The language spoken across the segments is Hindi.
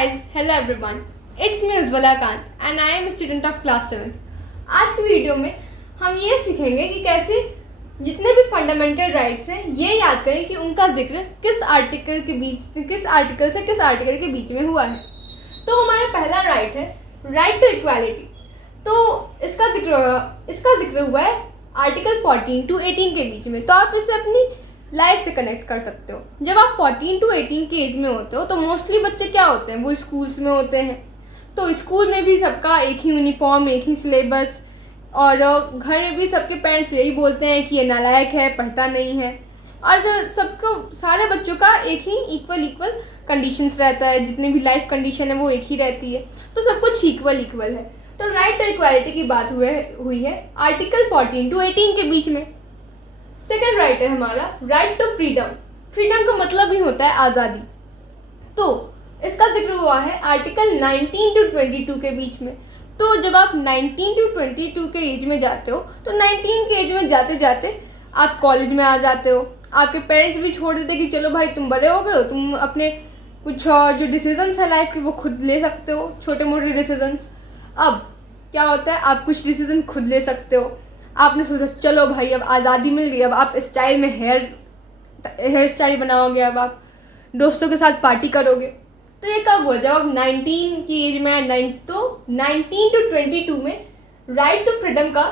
guys, hello everyone. It's me Uzvala Kant and I am a student of class 7. आज की वीडियो में हम ये सीखेंगे कि कैसे जितने भी फंडामेंटल राइट्स हैं ये याद करें कि उनका जिक्र किस आर्टिकल से किस आर्टिकल के बीच में हुआ है। तो हमारा पहला राइट है राइट टू इक्वालिटी। तो इसका जिक्र हुआ है आर्टिकल 14 to 18 के बीच में। तो आप इसे अपनी लाइफ से कनेक्ट कर सकते हो। जब आप 14 to 18 के एज में होते हो तो मोस्टली बच्चे क्या होते हैं, वो स्कूल्स में होते हैं। तो स्कूल में भी सबका एक ही यूनिफॉर्म, एक ही सिलेबस, और घर में भी सबके पेरेंट्स यही बोलते हैं कि ये नालायक है, पढ़ता नहीं है। और सबको, सारे बच्चों का एक ही इक्वल कंडीशंस रहता है, जितनी भी लाइफ कंडीशन है वो एक ही रहती है। तो सब कुछ इक्वल है। तो राइट टू इक्वालिटी की बात हुई है आर्टिकल 14 to 18 के बीच में। सेकेंड राइट है हमारा राइट टू फ्रीडम। फ्रीडम का मतलब ही होता है आज़ादी। तो इसका जिक्र हुआ है आर्टिकल 19 to 22 के बीच में। तो जब आप 19 to 22 के एज में जाते हो तो 19 के एज में जाते जाते आप कॉलेज में आ जाते हो। आपके पेरेंट्स भी छोड़ देते कि चलो भाई तुम बड़े हो गए हो, तुम अपने कुछ जो डिसीजंस है लाइफ के वो खुद ले सकते हो, छोटे मोटे डिसीजंस। अब क्या होता है, आप कुछ डिसीजन खुद ले सकते हो। आपने सोचा चलो भाई अब आज़ादी मिल गई, अब आप स्टाइल में हेयर स्टाइल बनाओगे, अब आप दोस्तों के साथ पार्टी करोगे। तो ये कब हुआ, जब आप 19 की एज में 19 to 22 में राइट टू फ्रीडम का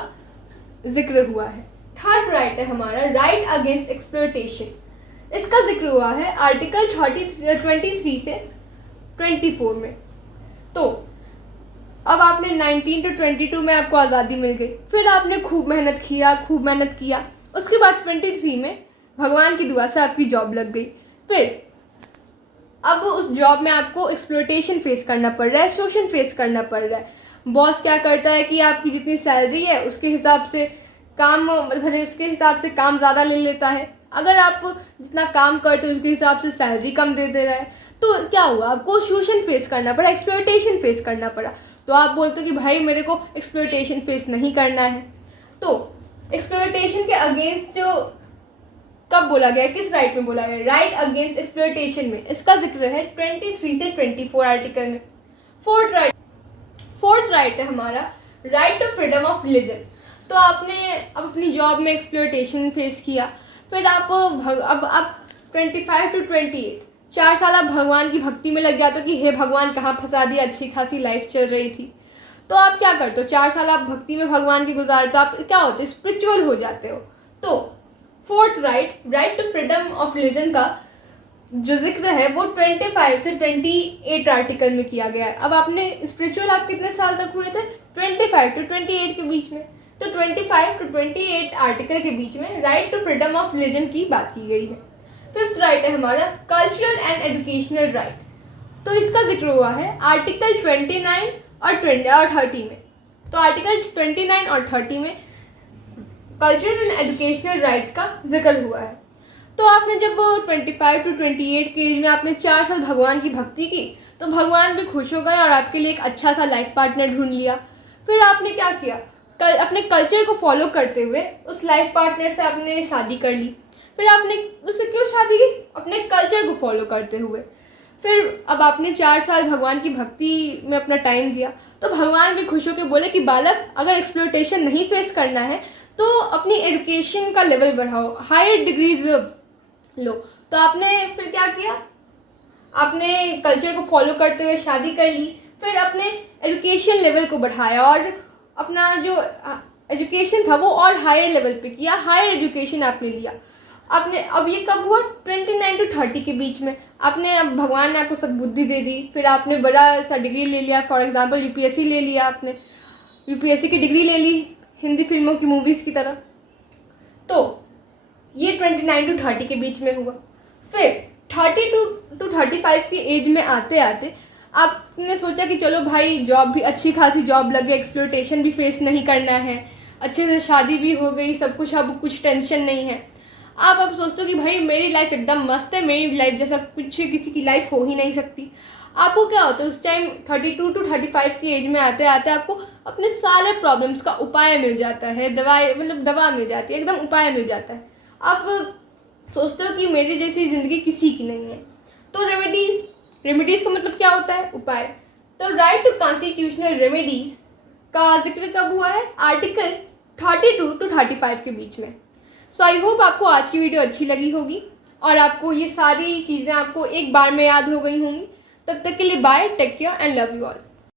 जिक्र हुआ है। थर्ड राइट है हमारा राइट अगेंस्ट एक्सप्लॉयटेशन। इसका जिक्र हुआ है आर्टिकल 23 से 24 में। तो अब आपने 19 to 22 में आपको आज़ादी मिल गई, फिर आपने खूब मेहनत किया। उसके बाद 23 में भगवान की दुआ से आपकी जॉब लग गई। फिर अब उस जॉब में आपको एक्सप्लॉयटेशन फेस करना पड़ रहा है, शोषण फेस करना पड़ रहा है। बॉस क्या करता है कि आपकी जितनी सैलरी है उसके हिसाब से काम ज़्यादा ले लेता है। अगर आप जितना काम करते हो उसके हिसाब से सैलरी कम दे रहा है। तो क्या हुआ, आपको शोषण फेस करना पड़ा, एक्सप्लॉयटेशन फेस करना पड़ा। तो आप बोलते हो कि भाई मेरे को एक्सप्लॉयटेशन फेस नहीं करना है। तो एक्सप्लॉयटेशन के अगेंस्ट जो कब बोला गया, किस राइट में बोला गया, राइट अगेंस्ट एक्सप्लॉयटेशन में। इसका जिक्र है 23 से 24 आर्टिकल में। फोर्थ राइट है हमारा right to freedom of religion. तो आपने अब अपनी जॉब में एक्सप्लॉयटेशन फेस किया, फिर आप 25 to 28 4 साल आप भगवान की भक्ति में लग जाते हो कि हे भगवान कहाँ फंसा दिया, अच्छी खासी लाइफ चल रही थी। तो आप क्या करते हो, 4 साल आप भक्ति में भगवान की गुजारते हो, आप क्या होते हो, स्पिरिचुअल हो जाते हो। तो fourth right to freedom of religion का जो जिक्र है वो 25 से 28 आर्टिकल में किया गया है। अब आपने स्पिरिचुअल आप कितने साल तक हुए थे, 25 to 28 के बीच में। तो 25 to 28 आर्टिकल के बीच में right to freedom of religion की बात की गई है। फिफ्थ राइट है हमारा कल्चरल एंड एजुकेशनल राइट। तो इसका जिक्र हुआ है आर्टिकल 29 और 30 में। तो आर्टिकल 29 और 30 में कल्चरल एंड एजुकेशनल राइट्स का जिक्र हुआ है। तो आपने जब 25 to 28 के एज में आपने 4 साल भगवान की भक्ति की तो भगवान भी खुश हो गए और आपके लिए एक अच्छा सा लाइफ पार्टनर ढूंढ लिया। फिर आपने क्या किया, अपने कल्चर को फॉलो करते हुए उस लाइफ पार्टनर से आपने शादी कर ली। फिर आपने उससे क्यों शादी की, अपने कल्चर को फॉलो करते हुए। फिर अब आपने 4 साल भगवान की भक्ति में अपना टाइम दिया तो भगवान भी खुश होकर बोले कि बालक अगर एक्सप्लॉयटेशन नहीं फेस करना है तो अपनी एजुकेशन का लेवल बढ़ाओ, हायर डिग्रीज लो। तो आपने फिर क्या किया, आपने कल्चर को फॉलो करते हुए शादी कर ली, फिर अपने एजुकेशन लेवल को बढ़ाया और अपना जो एजुकेशन था वो और हायर लेवल पे किया, हायर एजुकेशन आपने लिया। आपने अब ये कब हुआ, 29 to 30 के बीच में। आपने अब भगवान ने आपको सद्बुद्धि दे दी, फिर आपने बड़ा सा डिग्री ले लिया, फॉर एग्जांपल यूपीएससी ले लिया, आपने यूपीएससी की डिग्री ले ली हिंदी फिल्मों की मूवीज़ की तरह। तो ये 29 to 30 के बीच में हुआ। फिर 30 to 35 की एज में आते आते आपने सोचा कि चलो भाई जॉब भी अच्छी खासी जॉब लग गई, एक्सप्लॉयटेशन भी फेस नहीं करना है, अच्छे से शादी भी हो गई, सब कुछ, अब कुछ टेंशन नहीं है। आप अब सोचते हो कि भाई मेरी लाइफ एकदम मस्त है, मेरी लाइफ जैसा कुछ किसी की लाइफ हो ही नहीं सकती। आपको क्या होता है उस टाइम 32 to 35 की एज में आते आते आपको अपने सारे प्रॉब्लम्स का उपाय मिल जाता है, दवा मिल जाती है, एकदम उपाय मिल जाता है। आप सोचते हो कि मेरी जैसी ज़िंदगी किसी की नहीं है। तो रेमेडीज़ रेमेडीज़ का मतलब क्या होता है? उपाय। तो राइट टू कॉन्स्टिट्यूशनल रेमेडीज़ का जिक्र कब हुआ है? आर्टिकल 32 to 35 के बीच में। सो आई होप आपको आज की वीडियो अच्छी लगी होगी और आपको ये सारी चीज़ें आपको एक बार में याद हो गई होंगी। तब तक के लिए bye, take care and love you all.